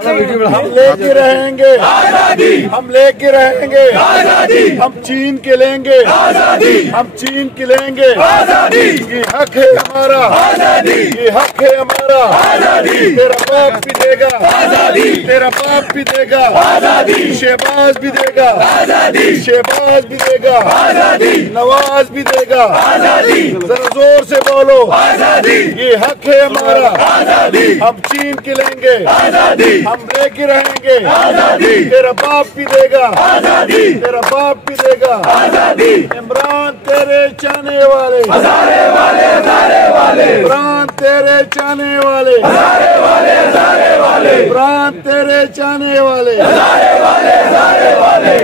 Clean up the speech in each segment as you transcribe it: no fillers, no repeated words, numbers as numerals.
ہم لیके रहेंगे आजादी, हम लेके रहेंगे आजादी, हम छीन के लेंगे आजादी, हम छीन के लेंगे आजादी, ये हक है हमारा आजादी, ये हक है हमारा आजादी, तेरा बाप भी देगा आजादी, तेरा बाप भी देगा आजादी, शहबाज भी देगा आजादी, शहबाज भी देगा आजादी, नवाज भी देगा आजादी, जरा जोर से बोलो आजादी, ये हक है हमारा आजादी, हम छीन के लेंगे आजादी, हम लेके रहेंगे आजादी, तेरा बाप भी देगा आजादी, तेरा बाप भी देगा आजादी, इमरान तेरे चाहने वाले हजारे वाले हजारे वाले, इमरान तेरे चाहने वाले हजारे वाले हजारे वाले, इमरान तेरे चाहने वाले हजारे वाले हजारे वाले,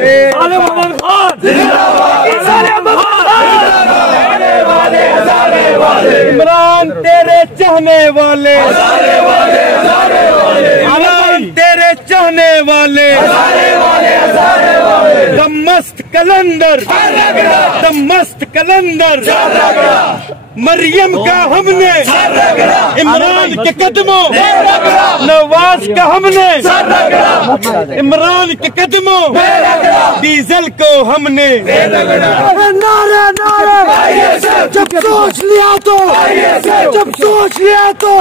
आले मोहम्मद खान जिंदाबाद, हजारे वाले हजारे वाले, इमरान तेरे चाहने वाले हजारे वाले हजारे वाले, तेरे चाहने वाले दमस्त कलंदर दमस्त कलंदर, मरियम का हमने इमरान के कदमों, नवाज का हमने इमरान के कदमों, डीजल को हमने नारे नारे, जब सोच लिया तो जब सोच लिया तो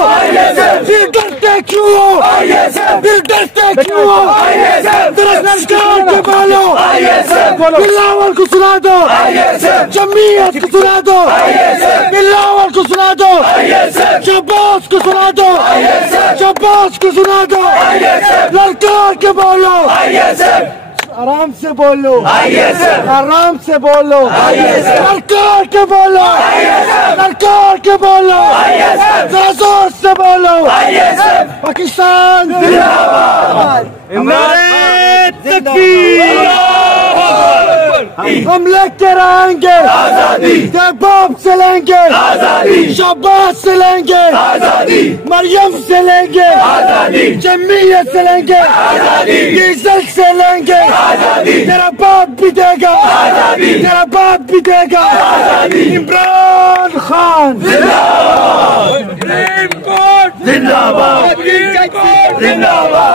फिर डरते क्यों हो, फिर डरते क्यों हो, सरकार के बालों बिलावल को सुना दो, जमीयत को सुना दो, बिलावल को सुना दो, शहबाज को सुना दो, शहबाज को सुना दो, ललकार के बोलो, आराम से बोलो, आराम से बोलो, ललकार के बोलो, ललकार के बोलो, जोर से बोलो, पाकिस्तान जिंदाबाद, नारे तकबीर, हम लेके रहेंगे आजादी, तेरे बाप से लेंगे आजादी, शहबाज से लेंगे आजादी, मरियम से लेंगे आजादी, जमीयत से लेंगे आजादी, डीजल से लेंगे आजादी, तेरा बाप भी देगा आजादी, तेरा बाप भी देगा आजादी, इमरान खान जिंदाबाद, जिंदाबाद जिंदाबाद।